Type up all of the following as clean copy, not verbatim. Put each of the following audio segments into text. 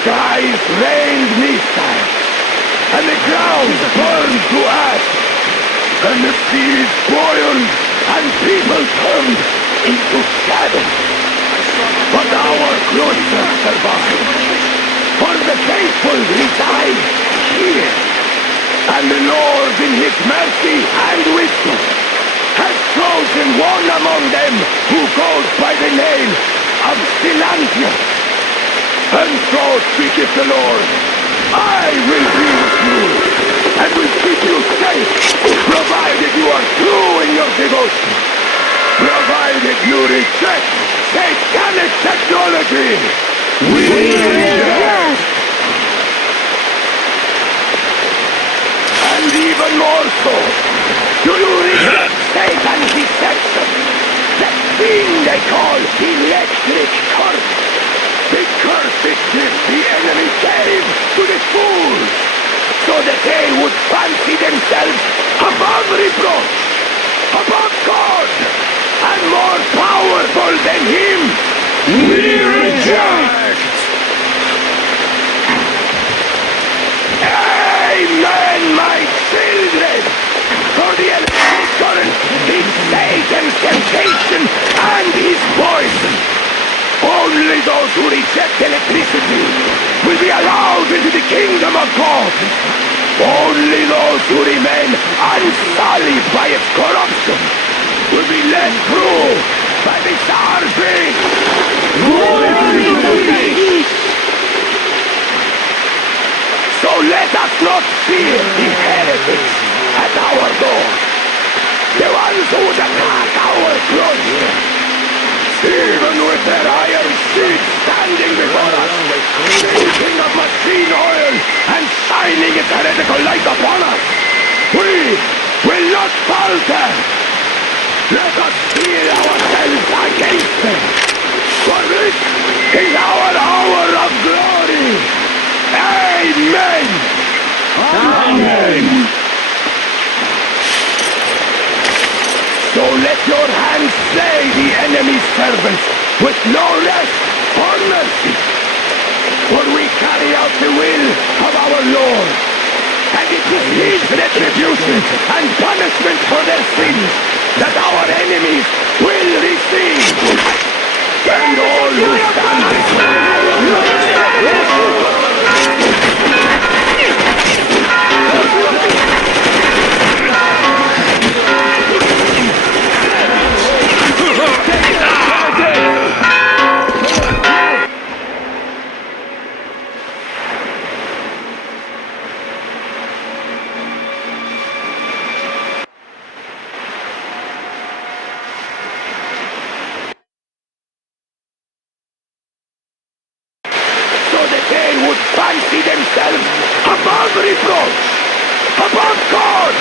skies rained missiles, and the ground burned to ash, and the seas boiled, and people turned into shadow. But our cloister survived, for the faithful reside here, and the Lord in his mercy and wisdom has chosen one among them who goes by the name of Silantia. And so speaketh the Lord, I will be with you, and will keep you safe, provided you are true in your devotion, provided you reject satanic technology. We reject! And even more so, do you reject Satan's deception? That thing they call electric current. The cursed gift the enemy gave to the fools, so that they would fancy themselves above reproach, above God, and more powerful than him. We reject! Amen, my children! For the electric current is Satan's temptation and his poison. Only those who reject electricity will be allowed into the kingdom of God. Only those who remain unsullied by its corruption will be let through by the Sarvin. So let us not fear the heretics at our door, the ones who would attack our cloister. Even with their iron seat standing before us, drinking of machine oil and shining its heretical light upon us, we will not falter. Let us steel ourselves against them, for this is our hour of glory. Amen! Amen! So let your hands slay the enemy's servants with no rest or mercy. For we carry out the will of our Lord, and it is his retribution and punishment for their sins that our enemies will receive. And all who stand before fancy themselves above reproach, above God,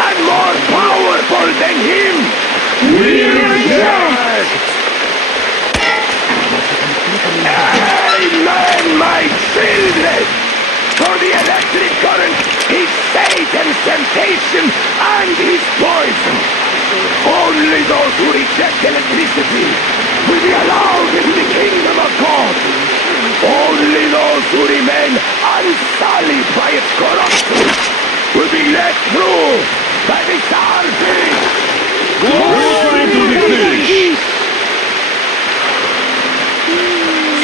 and more powerful than him. We reject! Amen, my children! For the electric current is Satan's temptation and his poison. Only those who reject electricity will be allowed into the kingdom of God. Only those who remain unsullied by its corruption will be let through by the Sarvin. Glory to the fish!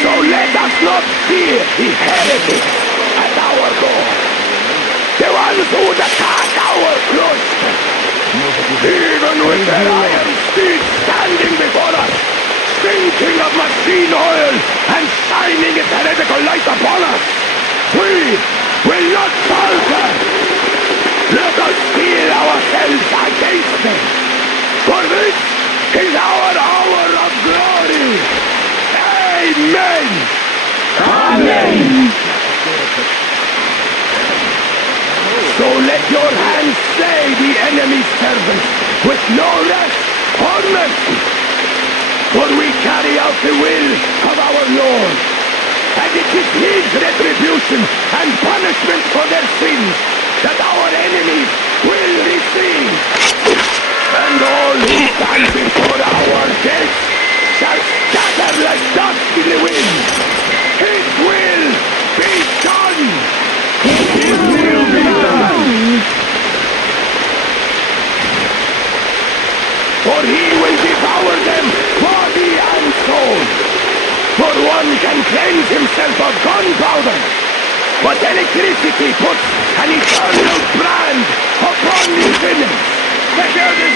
So let us not fear the heretics at our door, the ones who would attack our cloister. Even with their iron steeds standing before us, stinking of machine oil and shining its heretical light upon us, we will not falter. Let us steel ourselves against them, for this is our hour of glory. Amen. Amen. So let your hands slay the enemy's servants with no rest or mercy. For we carry out the will of our Lord, and it is his retribution and punishment for their sins that our enemies will receive. And all who stand before our gates shall scatter like dust in the wind. His will himself of gunpowder. But electricity puts an eternal brand upon these villains. The herd is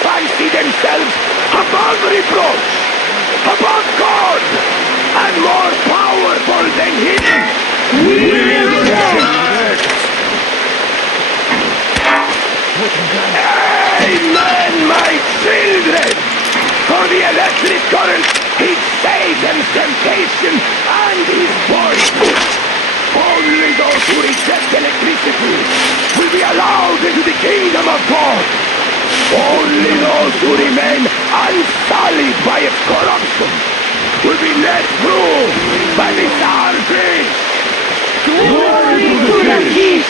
fancy themselves above reproach, above God, and more powerful than Him. We will reject. Amen, my children! For the electric current, He saves them temptation and His voice. Only those who reject electricity will be allowed into the kingdom of God. Only those who remain unsullied by its corruption will be let through by the Sarfish. Glory to the King!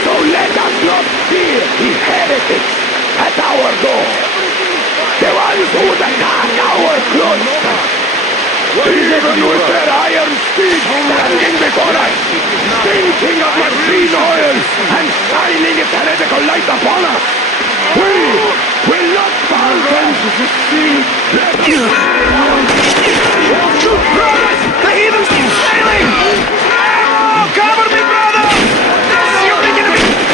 So let us not fear the heretics at our door, the ones who would attack our cloister. Even with their iron steeds standing before us, stinking of machine oil and shining its heretical light upon us, we will not bow down to succeed. Shoot, brothers! The heathens keep sailing! Oh, cover me, brothers! You're making me...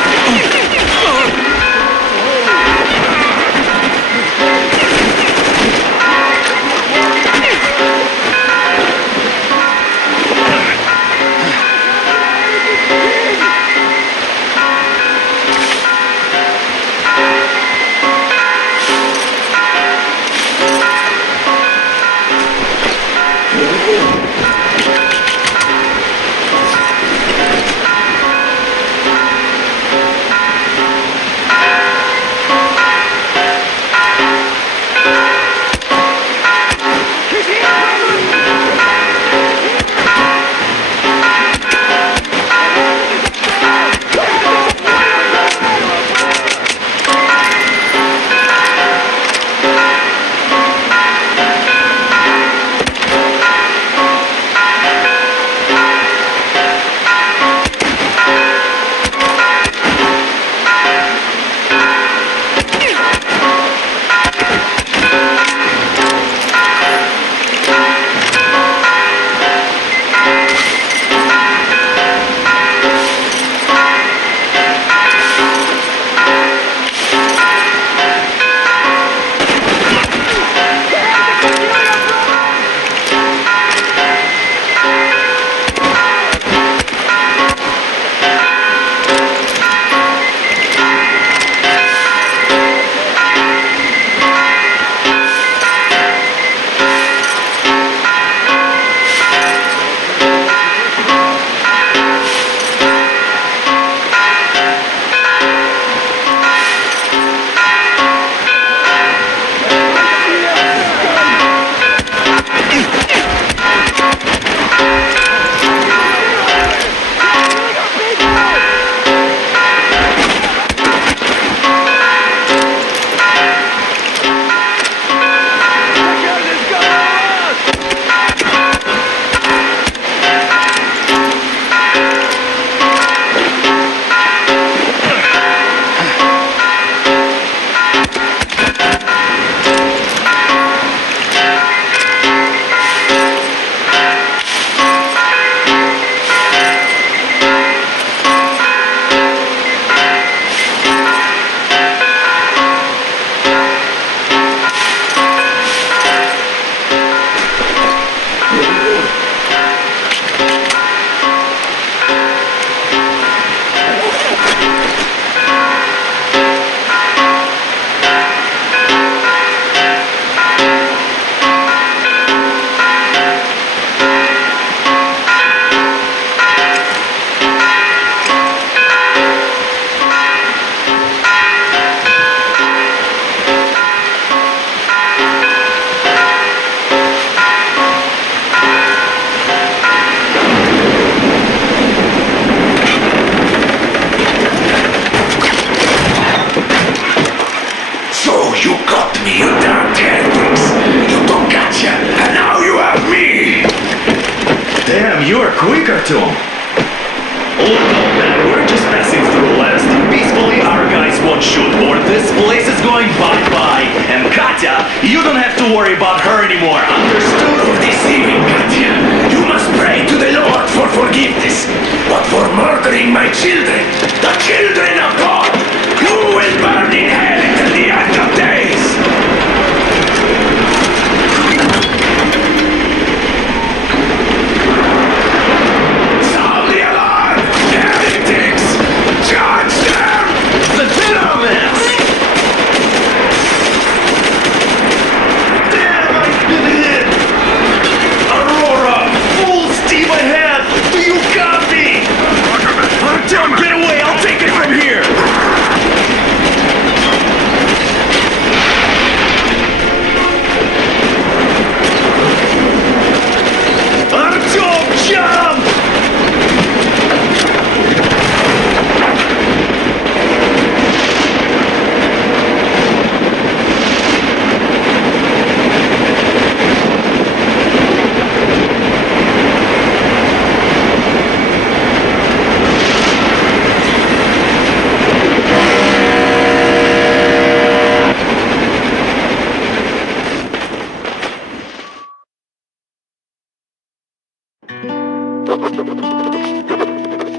Artyom. Look up, man, we're just passing through. Let us do peacefully, our guys won't shoot, or this place is going bye-bye. And Katya, you don't have to worry about her anymore, understood? For deceiving Katya, you must pray to the Lord for forgiveness. But for murdering my children, the children of God, you will burn in hell until the end of days. Sound the alarm! Heretics! Charge them! The pyramids! Damn, I did it! Aurora, full steam ahead! Do you copy? Artyom, get away! I'll take it from here! Artyom, jump!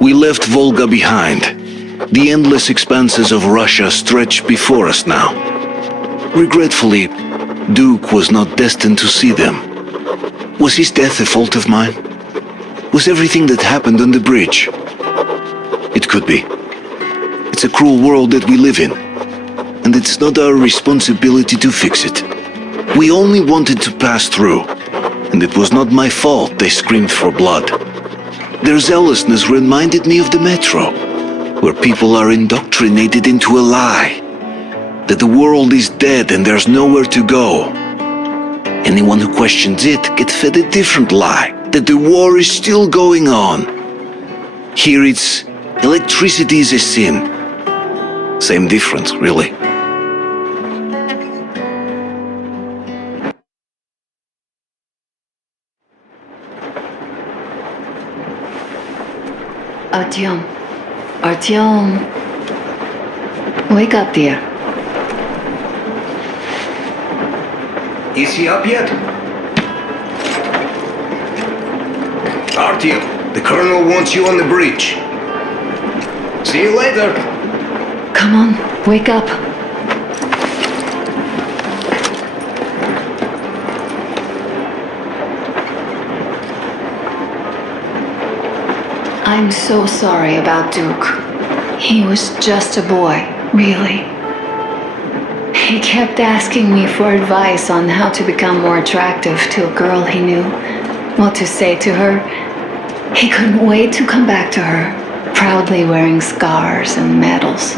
We left Volga behind. The endless expanses of Russia stretched before us now. Regretfully, Duke was not destined to see them. Was his death a fault of mine? Was everything that happened on the bridge? It could be. It's a cruel world that we live in, and it's not our responsibility to fix it. We only wanted to pass through, and it was not my fault they screamed for blood. Their zealousness reminded me of the metro, where people are indoctrinated into a lie, that the world is dead and there's nowhere to go. Anyone who questions it gets fed a different lie, that the war is still going on. Here it's electricity is a sin. Same difference, really. Artyom, wake up, dear. Is he up yet? Artyom, the colonel wants you on the bridge. See you later. Come on, wake up. I'm so sorry about Duke. He was just a boy, really. He kept asking me for advice on how to become more attractive to a girl he knew, what to say to her. He couldn't wait to come back to her, proudly wearing scars and medals.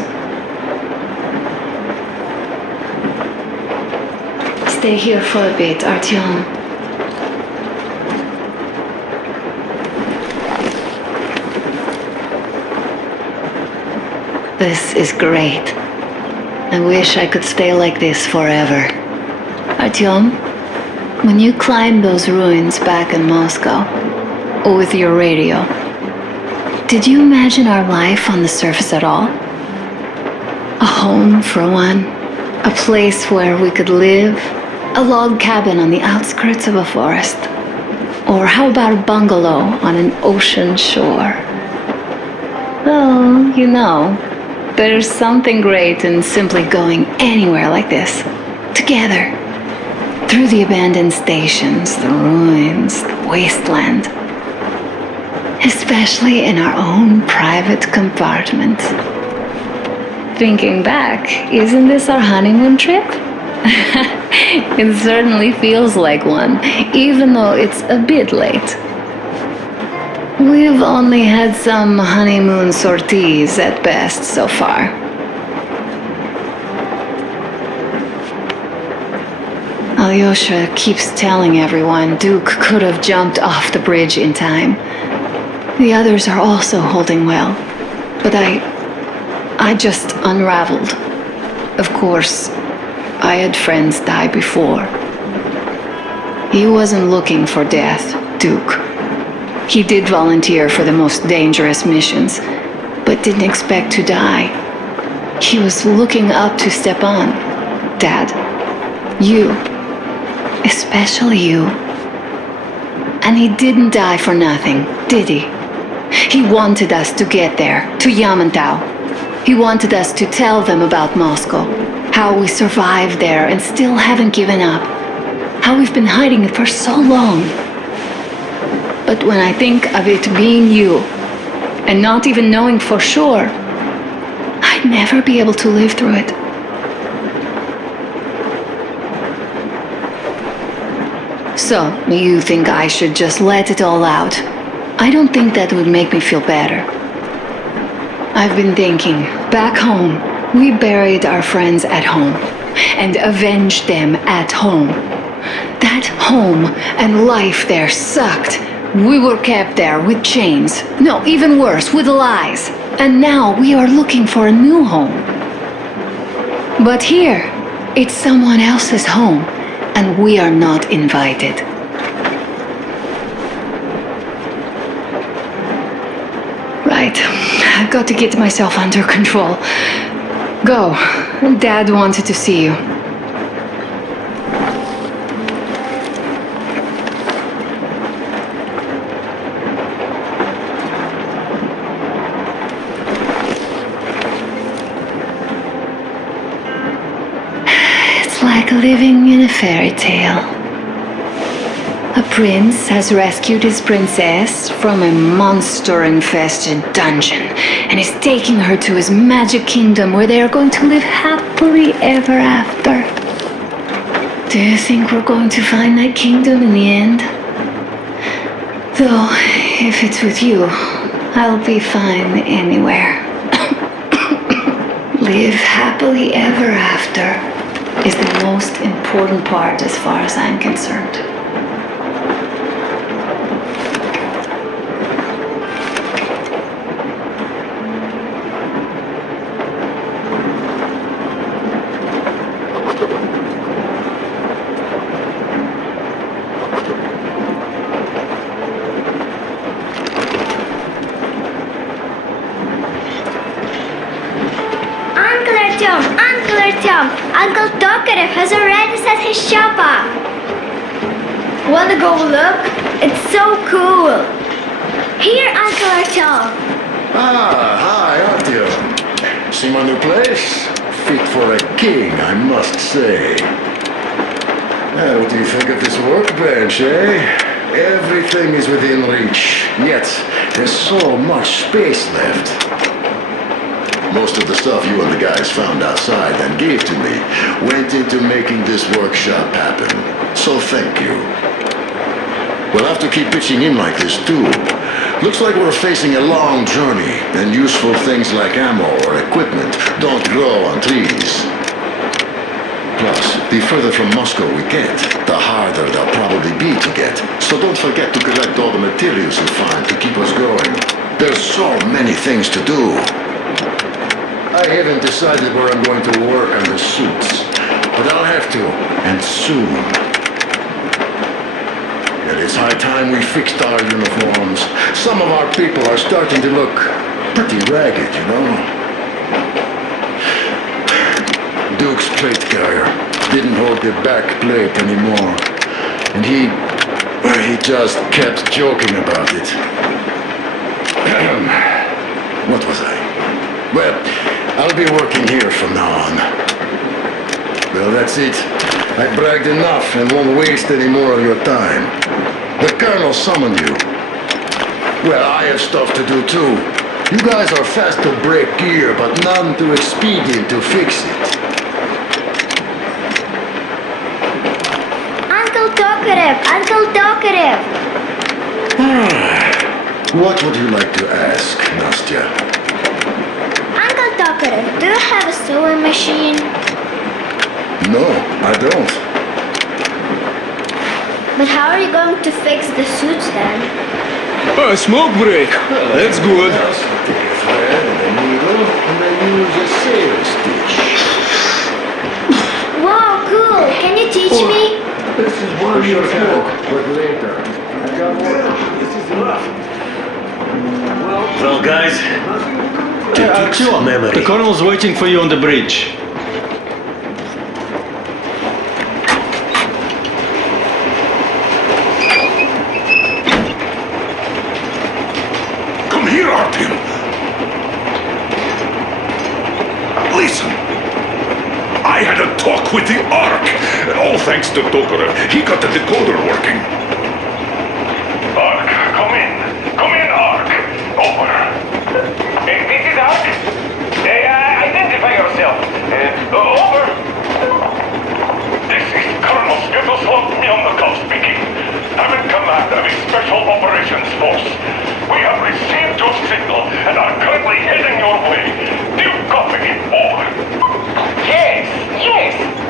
Stay here for a bit, Artyom. This is great. I wish I could stay like this forever. Artyom, when you climbed those ruins back in Moscow, with your radio, did you imagine our life on the surface at all? A home for one, a place where we could live, a log cabin on the outskirts of a forest. Or how about a bungalow on an ocean shore? Well, you know, there's something great in simply going anywhere like this, together, through the abandoned stations, the ruins, the wasteland, especially in our own private compartment. Thinking back, isn't this our honeymoon trip? It certainly feels like one, even though it's a bit late. We've only had some honeymoon sorties at best so far. Alyosha keeps telling everyone Duke could have jumped off the bridge in time. The others are also holding well, but I just unraveled. Of course, I had friends die before. He wasn't looking for death, Duke. He did volunteer for the most dangerous missions, but didn't expect to die. He was looking up to Stepan. Dad, you, especially you. And he didn't die for nothing, did he? He wanted us to get there, to Yamantau. He wanted us to tell them about Moscow, how we survived there and still haven't given up, how we've been hiding it for so long. But when I think of it being you, and not even knowing for sure, I'd never be able to live through it. So, you think I should just let it all out? I don't think that would make me feel better. I've been thinking, back home, we buried our friends at home and avenged them at home. That home and life there sucked. We were kept there with chains. No, even worse, with lies. And now we are looking for a new home. But here, it's someone else's home, and we are not invited. Right, I've got to get myself under control. Go, Dad wanted to see you. Like living in a fairy tale. A prince has rescued his princess from a monster-infested dungeon and is taking her to his magic kingdom where they are going to live happily ever after. Do you think we're going to find that kingdom in the end? Though, if it's with you, I'll be fine anywhere. Live happily ever after is the most important part as far as I'm concerned. Uncle Tokarev has already set his shop up. Wanna go look? It's so cool. Here, Uncle Artyom. Ah, hi, Artyom. See my new place? Fit for a king, I must say. What do you think of this workbench, eh? Everything is within reach, yet there's so much space left. Most of the stuff you and the guys found outside and gave to me went into making this workshop happen. So thank you. We'll have to keep pitching in like this too. Looks like we're facing a long journey, and useful things like ammo or equipment don't grow on trees. Plus, the further from Moscow we get, the harder they'll probably be to get. So don't forget to collect all the materials you find to keep us going. There's so many things to do. I haven't decided where I'm going to work on the suits, but I'll have to, and soon. And it's high time we fixed our uniforms. Some of our people are starting to look pretty ragged, you know? Duke's plate carrier didn't hold the back plate anymore, and he just kept joking about it. What was I? Well, I'll be working here from now on. Well, that's it. I bragged enough and won't waste any more of your time. The Colonel summoned you. Well, I have stuff to do too. You guys are fast to break gear, but none too expedient to fix it. Uncle Tokarev! Uncle Tokarev! What would you like to ask, Nastya? Uncle Tokarev, do you have a sewing machine? No, I don't. But how are you going to fix the suits then? A smoke break. That's good. Just take a thread and a needle, and then use a sail stitch. Wow, cool! Can you teach me? This is one smoke, but later. I got work. This is Well, guys, Artyom, memory. the colonel's waiting for you on the bridge. Come here, Artyom. Listen. I had a talk with the Ark. All thanks to Tokarev. He got the decoder working. Ark, come in. Come in, Ark. Over. This is Ark. Identify yourself. Over. This is Colonel Svetoslav Myelnikov speaking. I'm in command of a Special Operations Force. We have received your signal and are currently heading your way. Do you copy? Over. Yes.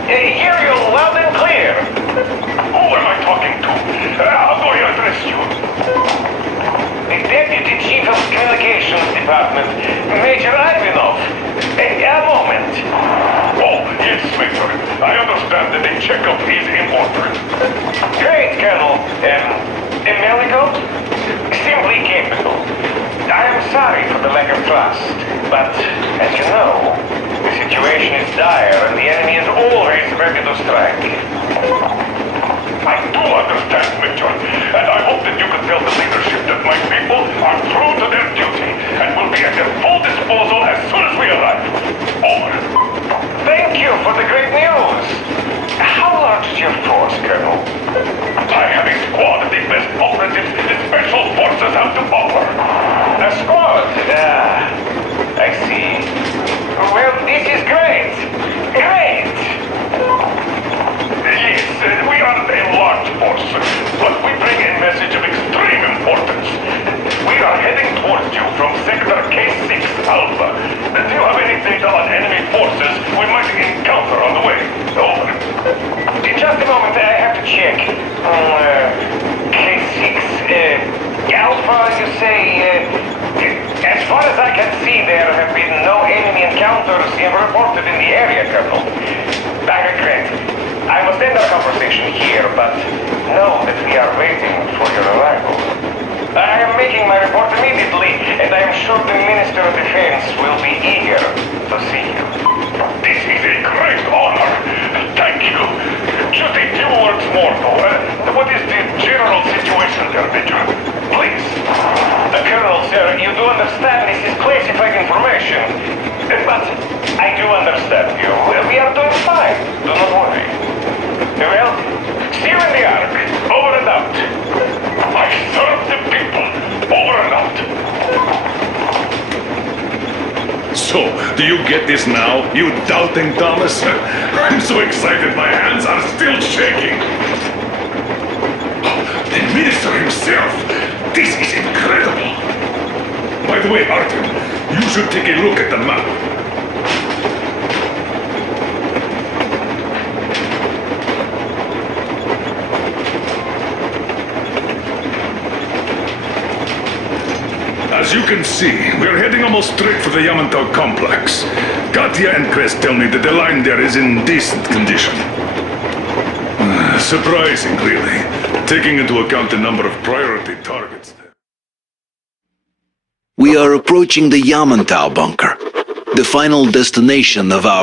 Hear you loud and clear. Who am I talking to? How do I address you? The Deputy Chief of Communications Department, Major Ivanov. A moment. Oh, yes, Major. I understand that a checkup is in order. Great, Colonel. Melikov? Simply capable. I am sorry for the lack of trust, but as you know, the situation is dire and the enemy is always ready to strike. I do understand, Major, and I hope that you can tell the leadership that my people are true to their duty and will be at their full disposal as soon as we arrive. Over. Thank you for the great news. How large is your force, Colonel? I have a squad of the best operatives the Special Forces have to offer. A squad? I see. Well, this is great. Great! Yes, we are a large force, but we bring a message of extreme importance. We are heading towards you from Sector K6 Alpha. Do you have any data on enemy forces we might encounter on the way? Over. Just a moment, I have to check. K6, Alpha, you say? As far as I can see, there have been no enemy encounters reported in the area, Colonel. I regret. I must end our conversation here, but know that we are waiting for your arrival. I am making my report immediately, and I am sure the Minister of Defense will be eager to see you. This is a great honor. Thank you. Just a few words more, though. What is the general situation there, Major? Please. Colonel, sir, you do understand this is classified information. But I do understand you. We are doing fine. Do not worry. Well, see you in the Ark. Over and out. I serve the people. Over and out. So, do you get this now, you doubting Thomas? I'm so excited my hands are still shaking. The Minister himself! This is incredible! By the way, Artyom, you should take a look at the map. As you can see, we're heading almost straight for the Yamantau complex. Katya and Crest tell me that the line there is in decent condition. Surprising, really, taking into account the number of priority targets there. We are approaching the Yamantau bunker, the final destination of our